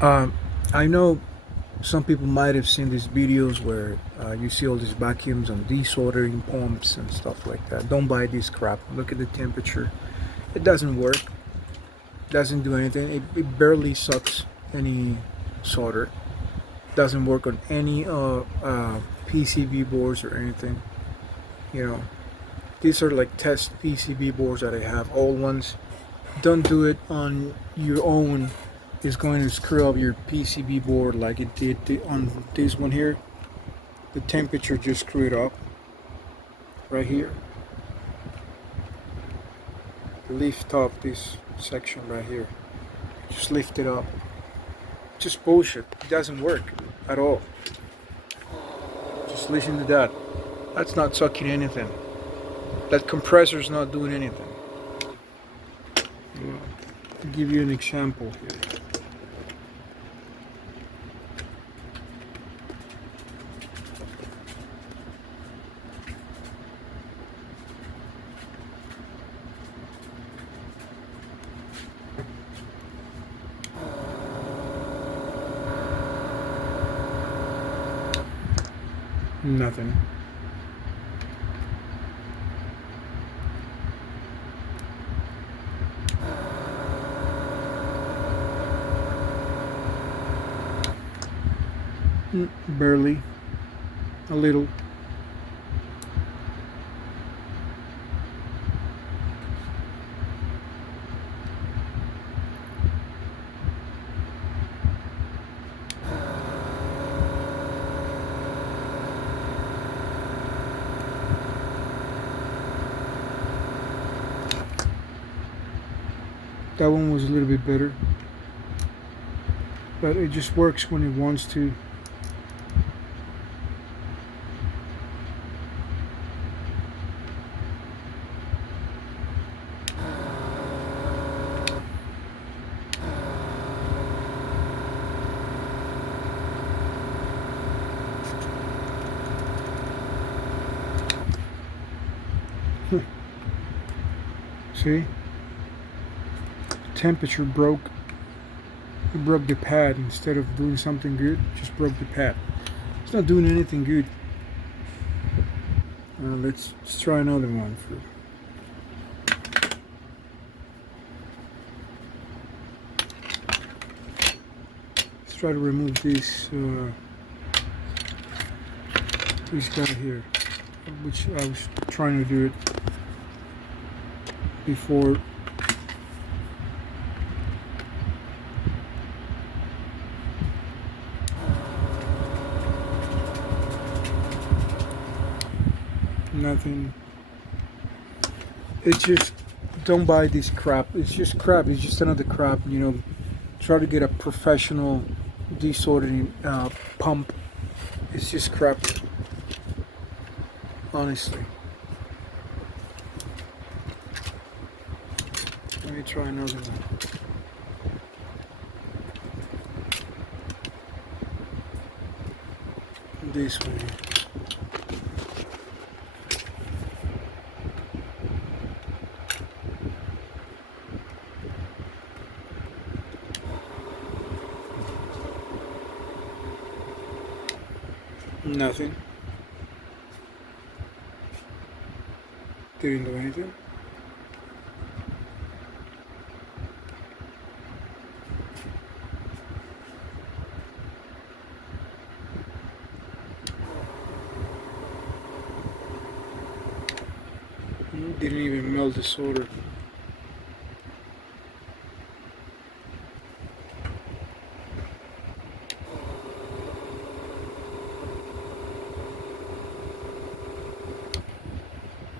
Um, I know some people might have seen these videos where you see all these vacuums and desoldering pumps and stuff like that. Don't buy this crap. Look at the temperature. It doesn't work. Doesn't do anything. It barely sucks any solder. Doesn't work on any PCB boards or anything. You know, these are like test PCB boards that I have. Old ones. Don't do it on your own. It's going to screw up your PCB board like it did on this one here. The temperature just screwed up right here. Lift off this section right here. Just lift it up. Just bullshit. It doesn't work at all. Just listen to that. That's not sucking anything. That compressor's not doing anything. I'll give you an example here. Nothing. Barely. A little. That one was a little bit better, but it just works when it wants to. See? Temperature broke. It broke the pad instead of doing something good. Just broke the pad. It's not doing anything good. Let's try another one. Let's try to remove this guy here, which I was trying to do it before. Nothing. It's just, don't buy this crap. It's just crap. It's just another crap. You know, try to get a professional desoldering pump. It's just crap. Honestly. Let me try another one. This one. Nothing. Didn't do anything. Didn't even melt the solder.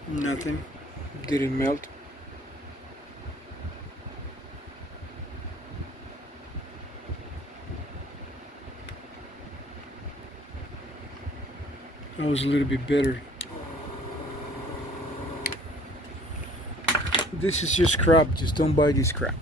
Nothing. Didn't melt. That was a little bit better. This is just crap. Just don't buy this crap.